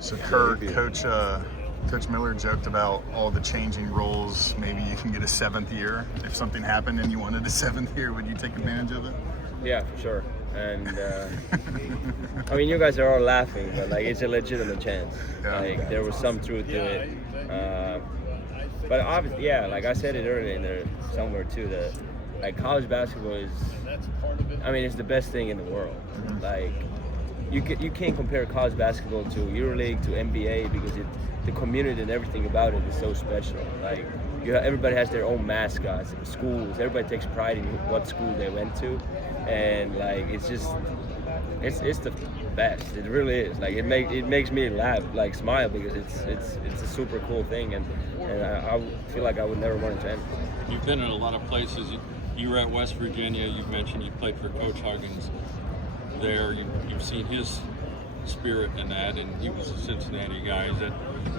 So Kerr, Coach Miller joked about all the changing roles. Maybe you can get a 7th year. If something happened and you wanted a 7th year, would you take advantage of it? Yeah, for sure. And I mean, you guys are all laughing, but like it's a legitimate chance. Yeah. Like there was some truth to it. But obviously, yeah, like I said it earlier in there somewhere too, that like college basketball is, I mean, it's the best thing in the world. Like you can't compare college basketball to EuroLeague, to NBA, because the community and everything about it is so special. Like everybody has their own mascots, schools. Everybody takes pride in what school they went to, and like it's just it's the best. It really is. Like it makes me laugh, like smile, because it's a super cool thing, and I feel like I would never want it to end. You've been in a lot of places. You were at West Virginia. You've mentioned you played for Coach Huggins there. You've seen his spirit in that, and he was a Cincinnati guy. Is that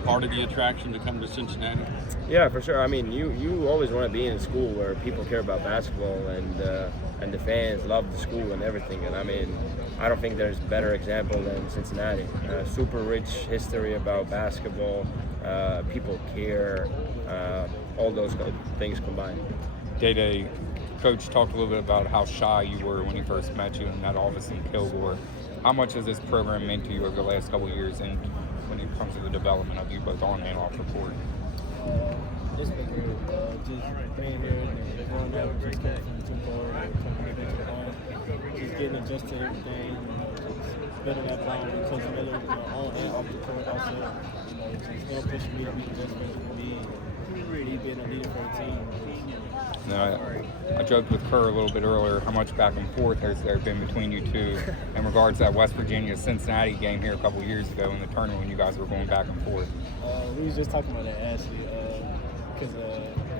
part of the attraction to come to Cincinnati? Yeah, for sure. I mean, you always want to be in a school where people care about basketball, and the fans love the school and everything. And I mean, I don't think there's a better example than Cincinnati. Super rich history about basketball. People care. All those things combined. Day-Day, Coach talked a little bit about how shy you were when he first met you in that office in Kilgore. How much has this program meant to you over the last couple of years, and when it comes to the development of you both on and off the court? It's been great. Just being here and growing up, just coming from Tucor and coming here to the just getting adjusted to everything, just building that bond with Coach Miller, on and off the court also. Just him pushing me to be the best version of me, and me being a leader for the team. Now, I joked with Kerr a little bit earlier how much back and forth has there been between you two in regards to that West Virginia-Cincinnati game here a couple of years ago in the tournament when you guys were going back and forth. We was just talking about that actually, because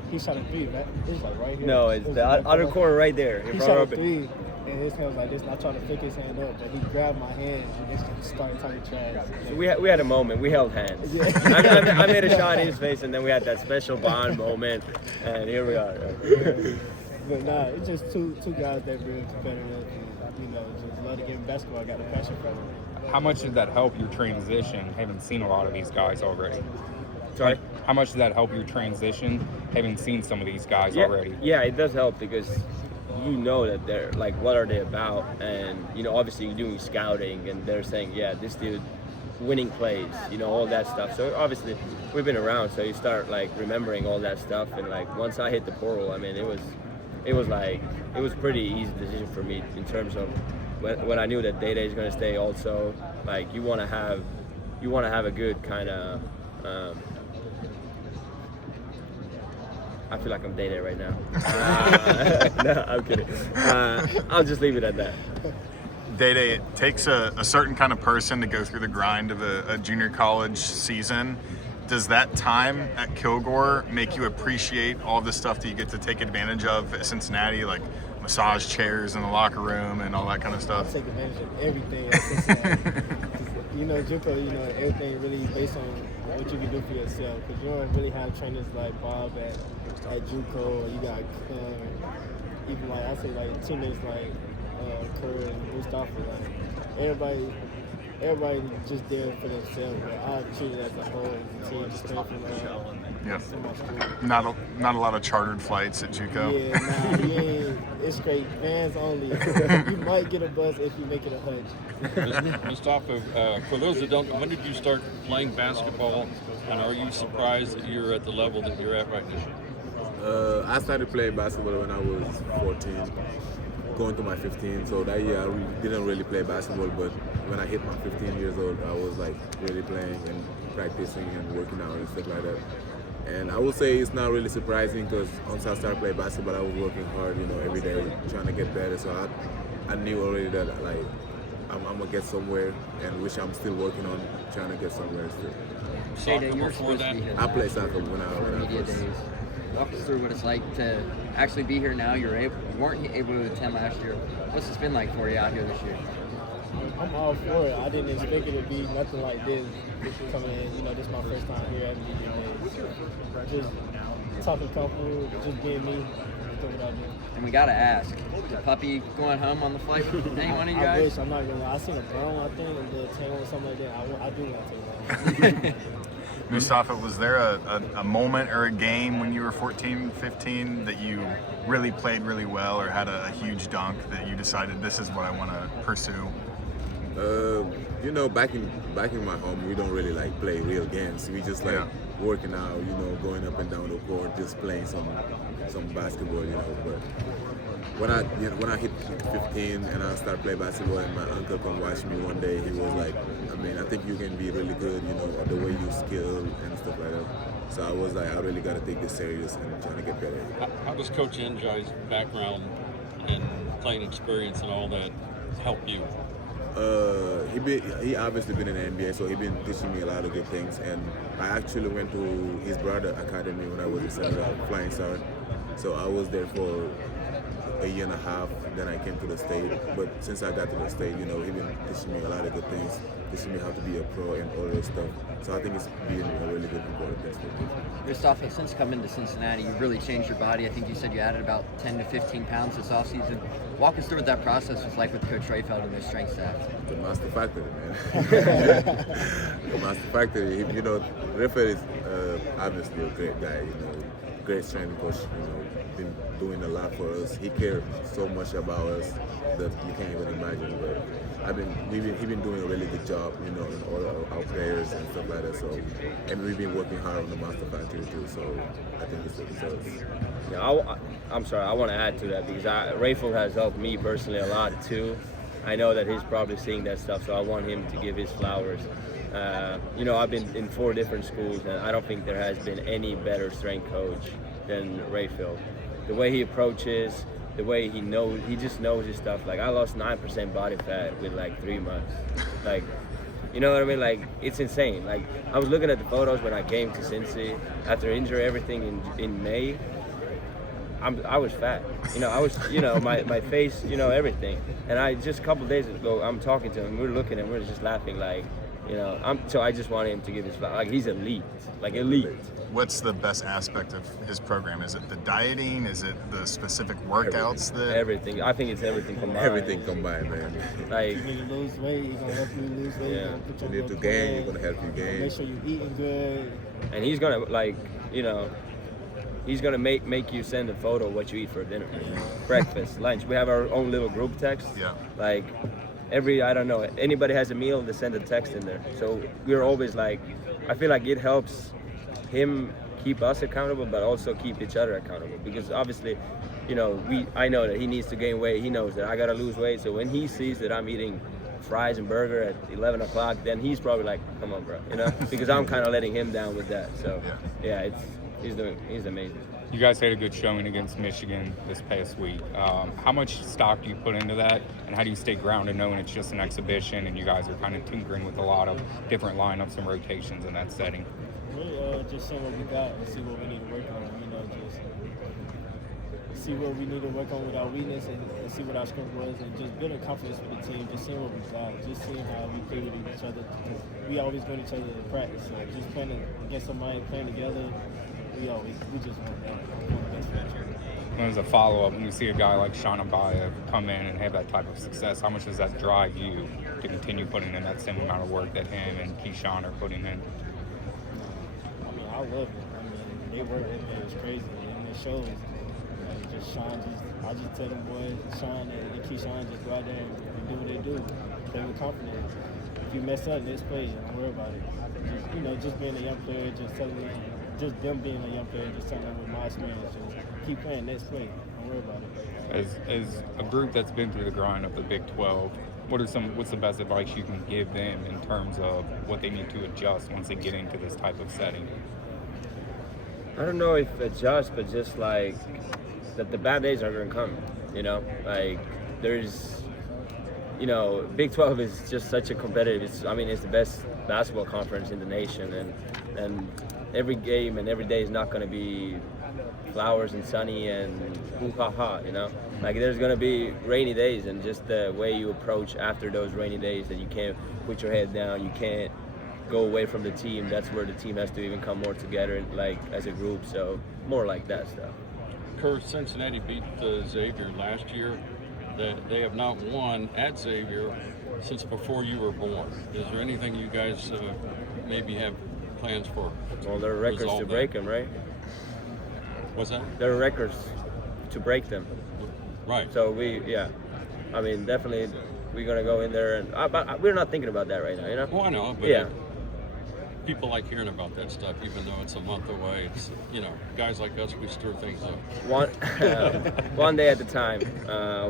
he shot a 3, right? It was like right here. No, it's the other corner right there. He shot a 3, and his hand was like this, and I tried to flick his hand up, but he grabbed my hand and just started talking trash. So we had a moment. We held hands. Yeah. I made a shot in his face, and then we had that special bond moment, and here we are. But nah, it's just two guys that really competitive, and just love the game of basketball. I got a passion for it. How much did that help your transition, having seen a lot of these guys already? Sorry? How much did that help your transition, having seen some of these guys already? Yeah, it does help, because you know that they're like, what are they about? And obviously you're doing scouting, and they're saying, yeah, this dude winning plays, all that stuff. So obviously we've been around, so you start like remembering all that stuff. And like once I hit the portal, I mean, it was pretty easy decision for me in terms of when I knew that Day-Day is going to stay. Also, like you want to have a good kind of. I feel like I'm Day-Day right now. No, I'm kidding. I'll just leave it at that. Day-Day, it takes a certain kind of person to go through the grind of a junior college season. Does that time at Kilgore make you appreciate all the stuff that you get to take advantage of at Cincinnati, like massage chairs in the locker room and all that kind of stuff? I take advantage of everything at Cincinnati. JUCO, everything really based on what you can do for yourself. Because you don't really have trainers like Bob at JUCO. You got even like I say like teammates like Kerr and Moustapha. Like everybody just there for themselves. But I treat it as a whole, as a team, just coming from Not a lot of chartered flights at JUCO. Yeah, it's straight fans only. You might get a bus if you make it a hunch. Moustapha, for those that don't know, when did you start playing basketball, and are you surprised that you're at the level that you're at right now? I started playing basketball when I was 14, going to my 15. So that year I didn't really play basketball, but when I hit my 15 years old, I was like really playing and practicing and working out and stuff like that. And I would say it's not really surprising, because once I started playing basketball, I was working hard, every day, trying to get better. So I knew already that like I'm gonna get somewhere, and which I'm still working on, trying to get somewhere still. Soccer before that? I played soccer when I was. Walk us through what it's like to actually be here now. You weren't able to attend last year. What's this been like for you out here this year? I'm all for it. I didn't expect it to be nothing like this coming in. This is my first time here at Media Days. Just talking comfortable, just being me, doing what I do. And we gotta ask, the puppy going home on the flight with anyone of you I guys? wish, I'm not gonna lie. I seen a brown, I think, and the tangle or something like that. I do want to take that. Moustapha, was there a moment or a game when you were 14, 15 that you really played really well or had a huge dunk that you decided this is what I want to pursue? You know, back in my home, we don't really like play real games. We just like working out, you know, going up and down the court, just playing some basketball, you know. But when I hit 15 and I started playing basketball, and my uncle come watch me one day, he was like, I mean, I think you can be really good, you know, the way you skill and stuff like that. So I was like, I really got to take this serious and trying to get better. How does Coach Njai's background and playing experience and all that help you? He obviously been in the NBA, so he been teaching me a lot of good things. And I actually went to his brother academy when I was in Senegal, Flying Stars. So I was there for a year and a half. Then I came to the state. But since I got to the state, you know, he been teaching me a lot of good things, teaching me how to be a pro and all that stuff. So I think it's been a really good important thing for me. Moustapha, since coming to Cincinnati, you've really changed your body. I think you said you added about 10 to 15 pounds this offseason. Walk us through what that process was like with Coach Rayfeld and their strength staff. The Master Factory, man. The Master Factory. You know, Rayfeld is obviously a great guy. You know, great strength coach. You know, been doing a lot for us. He cares so much about us that you can't even imagine. But he been doing a really good job, you know, in all our players and stuff like that. So, and we've been working hard on the Master Factory too. So, I think it's what it says. Yeah, I'm sorry, I want to add to that because Rayfeld has helped me personally a lot too. I know that he's probably seeing that stuff, so I want him to give his flowers. You know, I've been in 4 different schools, and I don't think there has been any better strength coach than Rayfeld. The way he approaches, the way he just knows his stuff. Like, I lost 9% body fat with like 3 months. Like, you know what I mean? Like, it's insane. Like, I was looking at the photos when I came to Cincy after injury, everything in May. I was fat, you know. I was, you know, my face, you know, everything. And I just a couple of days ago, I'm talking to him. We're looking and we're just laughing, like, you know. So I just want him to give his like he's elite, like elite. What's the best aspect of his program? Is it the dieting? Is it the specific workouts? Everything. I think it's everything combined. Everything combined, man. Like, You need to lose weight, he's gonna help you lose weight. Yeah. He's gonna put You on need your to gain, plan. you're gonna help you gain. Make sure you're eating good. and he's gonna, like, you know, he's gonna make you send a photo of what you eat for dinner, breakfast, lunch. We have our own little group text. Yeah. Like, I don't know, anybody has a meal, they send a text in there. So we're always like, I feel like it helps him keep us accountable, but also keep each other accountable. Because obviously, you know, I know that he needs to gain weight. He knows that I gotta lose weight. So when he sees that I'm eating fries and burger at 11 o'clock, then he's probably like, come on, bro, you know? Because I'm kind of letting him down with that. So yeah, he's amazing. You guys had a good showing against Michigan this past week. How much stock do you put into that, and how do you stay grounded knowing it's just an exhibition and you guys are kind of tinkering with a lot of different lineups and rotations in that setting? Really, just seeing what we got and see what we need to work on. You know, just see what we need to work on with our weakness and see what our strength was, and just building confidence with the team. Just seeing what we got, just seeing how we play with each other. We always go to each other in practice, so just playing against somebody, playing together. We just want that. We want the best for each other. And as a follow-up, when you see a guy like Sean Abaya come in and have that type of success, how much does that drive you to continue putting in that same amount of work that him and Keyshawn are putting in? I mean, I love it. I mean, they work every day. It's crazy, and it shows. Like, just Sean, I just tell them boys, Sean and Keyshawn, just go out there and do what they do. Play with confidence. If you mess up, let's play. Don't worry about it. Just, you know, just being a young player, just telling them, just them being a young player, just telling them with my experience, just keep playing, let's play. Don't worry about it. As a group that's been through the grind of the Big 12, what's the best advice you can give them in terms of what they need to adjust once they get into this type of setting? I don't know if adjust, but just like that the bad days are gonna come, you know? Like, there's, you know, Big 12 is just such a competitive, it's the best basketball conference in the nation, and every game and every day is not gonna be flowers and sunny and hoo-ha-ha, you know? Like, there's gonna be rainy days, and just the way you approach after those rainy days, that you can't put your head down, you can't go away from the team, that's where the team has to even come more together, like as a group. So more like that stuff. Kerr, Cincinnati beat Xavier last year. They have not won at Xavier since before you were born. Is there anything you guys maybe have plans for? Well, there are records resolve to that? break them, right? What's that? There are records to break them. Right. So I mean, definitely we're gonna go in there, and but we're not thinking about that right now, you know. Well, I know, but Yeah. people like hearing about that stuff, even though it's a month away. It's, guys like us, we stir things up. One day at a time.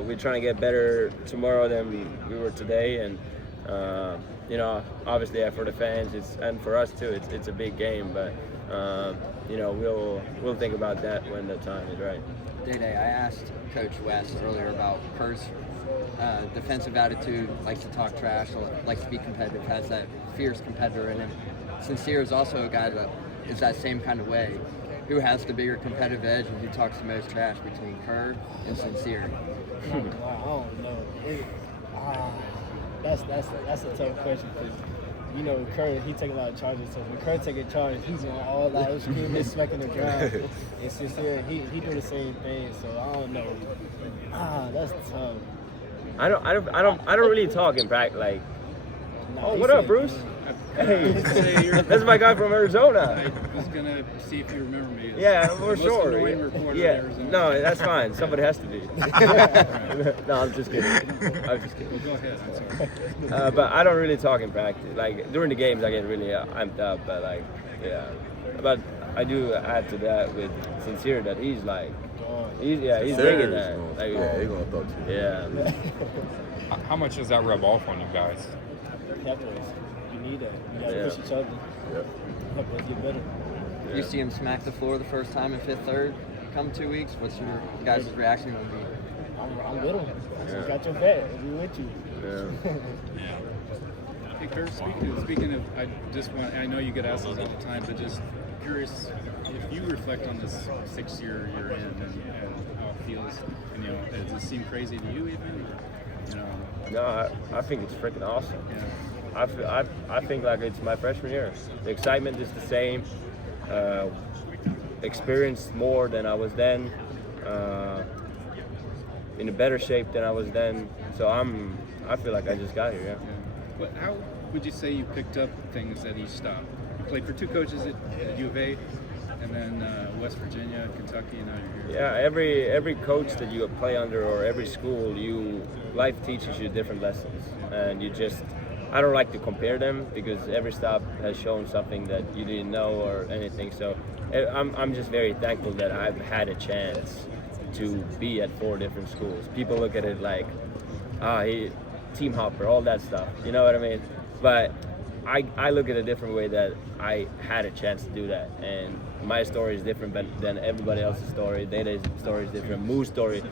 We're trying to get better tomorrow than we were today, and obviously for the fans, and for us too, it's a big game. But we'll think about that when the time is right. Day-Day, I asked Coach West earlier about Kerr's defensive attitude, likes to talk trash, likes to be competitive, has that fierce competitor in him. Sincere is also a guy that is that same kind of way. Who has the bigger competitive edge and who talks the most trash between Kerr and Sincere? I don't know. That's a tough question because Kerr, he take a lot of charges. So when Kerr take a charge, he's going all out, screaming, smacking the ground. And Sincere, he do the same thing. So I don't know. That's tough. I don't really talk in practice. Like, No, he what up, said- Bruce? Hey, that's my guy from Arizona. I was gonna see if you remember me. Yeah, for Most sure. annoying reporter in Yeah, Arizona. no, that's fine. Somebody has to be. No, I'm just kidding. I'm just kidding. Well, go ahead. I'm sorry. But I don't really talk in practice. Like during the games, I get really amped up. But yeah. But I do add to that with Sincere that he's like, he's digging that. Like, Yeah, he gonna talk to you. yeah. How much does that rub off on you guys? Capitals. You need that. You gotta Yeah. push each other. Yep. Help us get better. You see him smack the floor the first time in fifth third. Come 2 weeks, what's your guys' reaction going to be? I'm with him. Yeah. Got your back. We with you. Yeah. Hey, Kerr, speaking of, I know you get asked this all the time, but just curious if you reflect on this 6th year you're in and how it feels, and does it seem crazy to you even? No, I think it's freaking awesome. Yeah. I think like it's my freshman year. The excitement is the same. Experienced more than I was then. In a better shape than I was then. So I feel like I just got here. Yeah. But how would you say you picked up things at each stop? You played for 2 coaches at U of A, and then West Virginia, Kentucky, and now you're here. Yeah, every coach that you play under or every school, life teaches you different lessons, and I don't like to compare them because every stop has shown something that you didn't know or anything. So I'm just very thankful that I've had a chance to be at 4 different schools. People look at it like, team hopper, all that stuff. You know what I mean? But I look at it a different way, that I had a chance to do that, and my story is different than everybody else's story. Day-Day's story is different. Moo's story,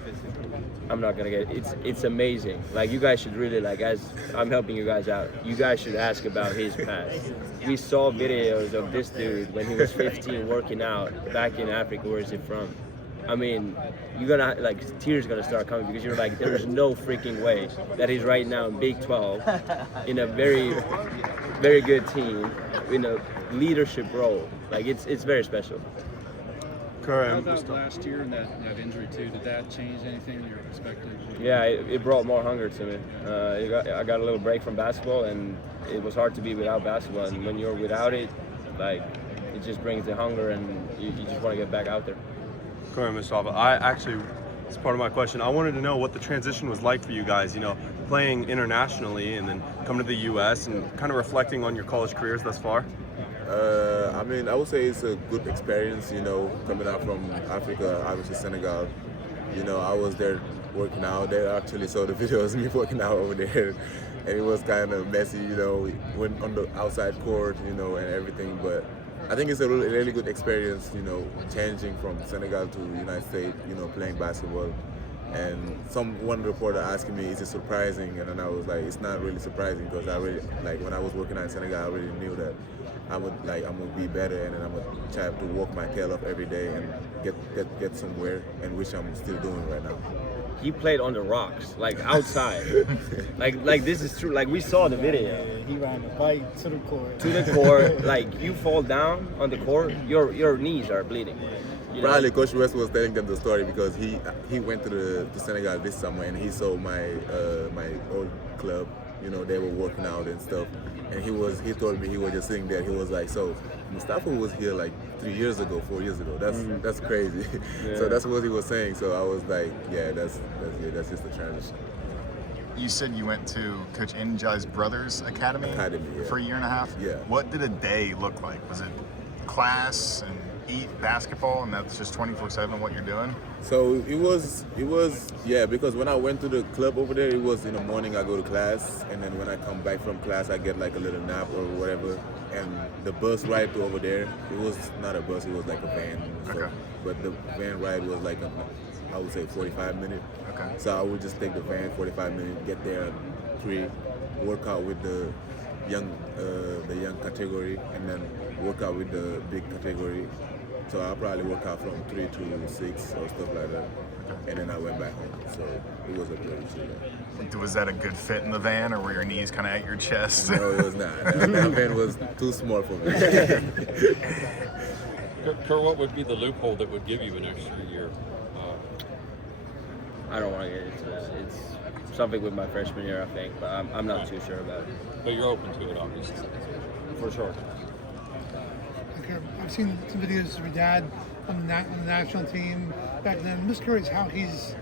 I'm not gonna get it. It's amazing. Like, you guys should really, like, as I'm helping you guys out, you guys should ask about his past. We saw videos of this dude when he was 15 working out back in Africa. Where is he from? I mean, you're gonna, like, tears gonna start coming because you're like, there's no freaking way that he's right now in Big 12 in a very, very good team in a leadership role. Like, it's very special. How about last year and that injury too? Did that change anything in your perspective? Yeah, it brought more hunger to me. I got a little break from basketball, and it was hard to be without basketball. And when you're without it, like, it just brings the hunger, and you just want to get back out there. Kerr and Moustapha, it's part of my question. I wanted to know what the transition was like for you guys, playing internationally and then coming to the U.S. and kind of reflecting on your college careers thus far. I would say it's a good experience, coming out from Africa, obviously Senegal. I was there working out. They actually saw the videos of me working out over there. And it was kind of messy, went on the outside court, and everything. But I think it's a really good experience, changing from Senegal to the United States, playing basketball. And one reporter asking me, is it surprising? And then I was like, it's not really surprising, because I really, like, when I was working out in Senegal, I really knew that I'm gonna be better, and then I'm gonna try to walk my tail off every day and get somewhere, and which I'm still doing right now. he played on the rocks, like outside. like this is true. Like we saw the video. Yeah, he riding a bike to the court. To the court, like you fall down on the court, your knees are bleeding. You know? Probably Coach West was telling them the story because he went to Senegal this summer and he saw my my old club. You know, they were working out and stuff. And he told me he was just sitting there. He was like, so Moustapha was here like 4 years ago. That's crazy. Yeah. So that's what he was saying. So I was like, yeah, that's just a transition. You said you went to Coach Njai's brother's academy Yeah. for a year and a half. Yeah. What did a day look like? Was it class and eat basketball, and that's just 24/7 what you're doing? So it was yeah, because when I went to the club over there, it was in the morning I go to class, and then when I come back from class I get like a little nap or whatever, and the bus ride to over there, it was not a bus, it was like a van. So, Okay. but the van ride was like I would say 45 minutes. Okay. So I would just take the van 45 minutes, get there at 3, work out with the young category, and then work out with the big category. So I probably work out from 3 to 6 or stuff like that. And then I went back home. So it was a pretty chill. Was that a good fit in the van, or were your knees kind of at your chest? No, it was not. That van was too small for me. Kerr, what would be the loophole that would give you an extra year? I don't want to get into that. It's something with my freshman year, I think, but I'm not too sure about it. But you're open to it, obviously. For sure. Okay, I've seen some videos of your dad on the national team back then. I'm just curious how he's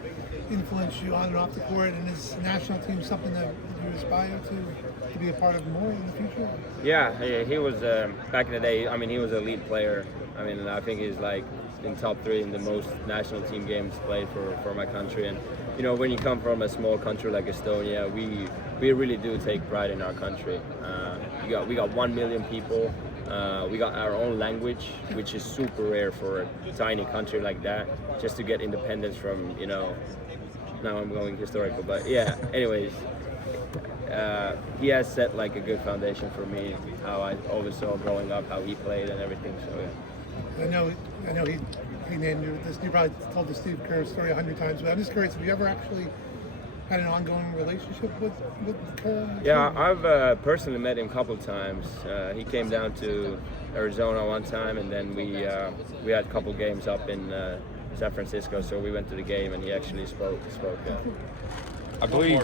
influenced you on and off the court, and is national team something that you aspire to be a part of more in the future? Yeah, he was back in the day. I mean, he was an elite player. I mean, I think he's like in top 3 in the most national team games played for my country. And you know, when you come from a small country like Estonia, we really do take pride in our country. We got 1 million people. We got our own language, which is super rare for a tiny country like that. Just to get independence from, you know, now I'm going historical, but yeah. Anyways, he has set like a good foundation for me. How I always saw growing up, how he played and everything. So yeah. I know he named you this. You probably told the Steve Kerr story 100 times, but I'm just curious, have you ever actually had an ongoing relationship with Kerr? Yeah, I've personally met him a couple of times. He came down to Arizona one time, and then we had a couple games up in San Francisco. So we went to the game, and he actually spoke. Yeah. I believe,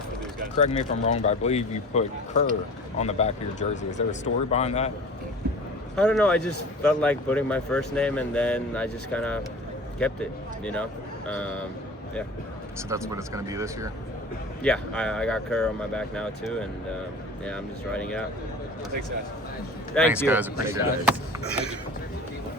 correct me if I'm wrong, but I believe you put Kerr on the back of your jersey. Is there a story behind that? I don't know. I just felt like putting my first name, and then I just kind of kept it. You know. Yeah. So that's what it's going to be this year? Yeah, I got Kerr on my back now too, and yeah, I'm just riding out. Thanks, guys. Thank you. Thanks, guys. Appreciate it. Guys.